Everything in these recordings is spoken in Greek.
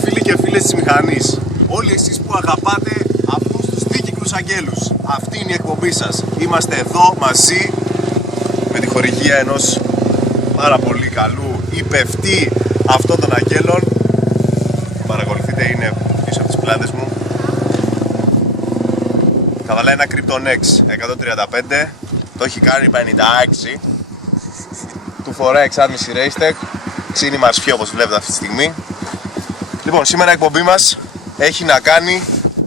Φίλοι και φίλες της μηχανής, όλοι εσείς που αγαπάτε αυτούς τους δίκυκλους αγγέλους, αυτή είναι η εκπομπή σας. Είμαστε εδώ μαζί με τη χορηγία ενός πάρα πολύ καλού υπευτή αυτών των αγγέλων. Παρακολουθείτε, είναι πίσω από τις πλάτες μου. Καβαλάει ένα Krypton X 135, το έχει κάνει 56. Του φοράει 6,5 Racetech, ξύνη μαρσφιό όπως βλέπετε αυτή τη στιγμή. Λοιπόν, σήμερα η εκπομπή μας έχει να κάνει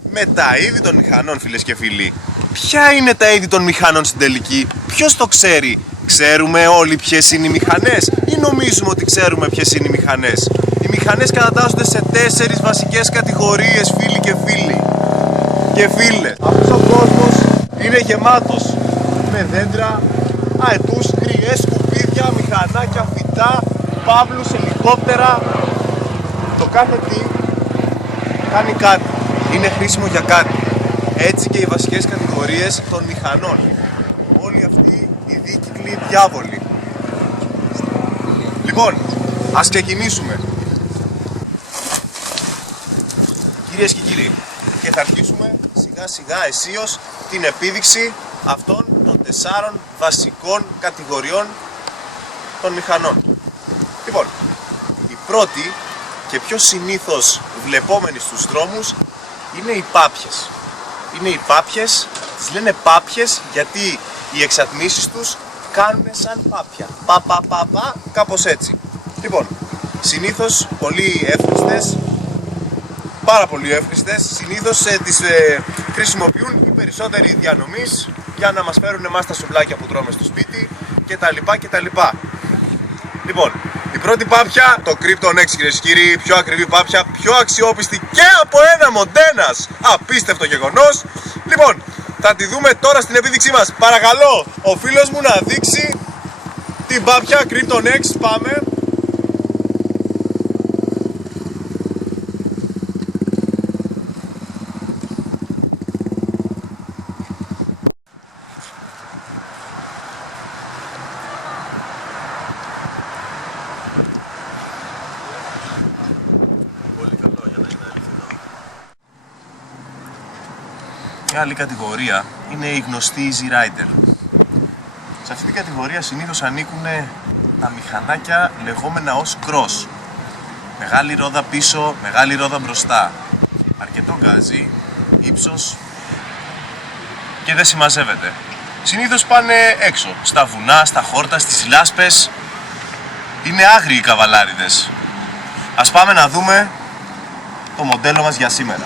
με τα είδη των μηχανών, φίλες και φίλοι. Ποια είναι τα είδη των μηχανών στην τελική, ποιος το ξέρει? Ξέρουμε όλοι ποιες είναι οι μηχανές ή νομίζουμε ότι ξέρουμε ποιες είναι οι μηχανές? Οι μηχανές κατατάσσονται σε 4 βασικές κατηγορίες, φίλοι και φίλοι και φίλες. Αυτός ο κόσμος είναι γεμάτος με δέντρα, αετούς, κρυές, σκουπίδια, μηχανάκια, φυτά, παύλους, ελικόπτερα. Το κάθε τι κάνει κάτι, είναι χρήσιμο για κάτι. Έτσι και οι βασικές κατηγορίες των μηχανών. Όλοι αυτοί οι δίκυκλοι διάβολοι. Λοιπόν, ας ξεκινήσουμε. Κυρίες και κύριοι, και θα αρχίσουμε σιγά σιγά αισίως την επίδειξη αυτών των 4 βασικών κατηγοριών των μηχανών. Λοιπόν, η πρώτη και πιο συνήθως βλεπόμενη στους δρόμους είναι οι πάπιες. Είναι οι πάπιες, τις λένε πάπιες γιατί οι εξατμίσεις τους κάνουν σαν πάπια. Πα, κάπως έτσι. Λοιπόν, συνήθως πολύ εύχριστες, πάρα πολύ εύχριστες, συνήθως τις χρησιμοποιούν οι περισσότεροι διανομής για να μας φέρουν εμάς τα σουβλάκια που τρώμε στο σπίτι κτλ. Λοιπόν, η πρώτη πάπια, το Krypton X, κυρίες και κύριοι, πιο ακριβή πάπια, πιο αξιόπιστη και από ένα Μοντένας. Απίστευτο γεγονός. Λοιπόν, θα τη δούμε τώρα στην επίδειξή μας. Παρακαλώ, ο φίλος μου να δείξει την πάπια Krypton X. Πάμε. Μια άλλη κατηγορία είναι η γνωστή Easy Rider. Σε αυτή την κατηγορία συνήθως ανήκουν τα μηχανάκια λεγόμενα ως cross. Μεγάλη ρόδα πίσω, μεγάλη ρόδα μπροστά. Αρκετό γκάζι, ύψος και δεν συμμαζεύεται. Συνήθως πάνε έξω, στα βουνά, στα χόρτα, στις λάσπες. Είναι άγριοι οι καβαλάριδες. Ας πάμε να δούμε το μοντέλο μας για σήμερα.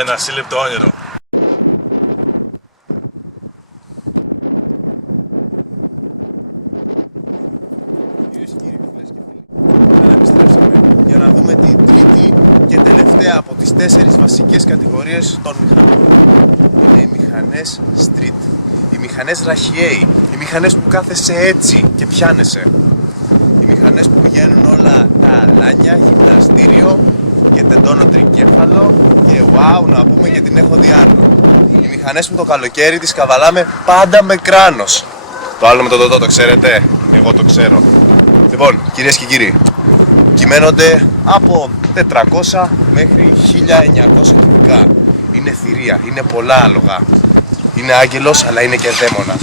Ένα σύλλεπτο όνειρο. Κυρίες και κύριοι, φίλες και φίλοι, αλλά επιστρέψαμε για να δούμε την τρίτη και τελευταία από τις 4 βασικές κατηγορίες των μηχανών. Είναι οι μηχανές street, οι μηχανές ραχιαίοι, οι μηχανές που κάθεσαι έτσι και πιάνεσαι. Οι μηχανές που πηγαίνουν όλα τα αλάνια, γυμναστήριο και τεντώνω τρικέφαλο και wow, να πούμε και την έχω διάρνω. Οι μηχανές που το καλοκαίρι τις καβαλάμε πάντα με κράνος. Το άλλο με το δοντό το ξέρετε? Εγώ το ξέρω. Λοιπόν, κυρίες και κύριοι, κυμαίνονται από 400 μέχρι 1900 κυβικά. Είναι θηρία, είναι πολλά άλογα. Είναι άγγελος αλλά είναι και δαίμονας.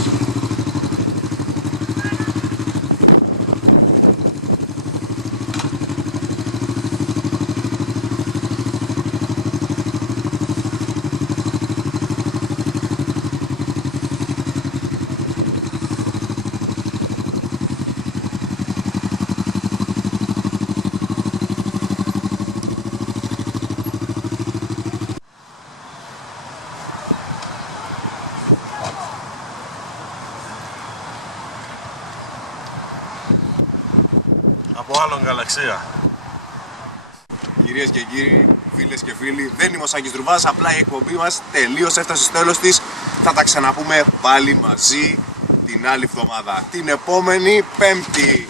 Από άλλον γαλαξία. Κυρίες και κύριοι, φίλες και φίλοι, δεν είμαι ο Σάκης Δρουβάς, απλά η εκπομπή μας τελείως έφτασε στο τέλος της. Θα τα ξαναπούμε πάλι μαζί την άλλη εβδομάδα, την επόμενη Πέμπτη.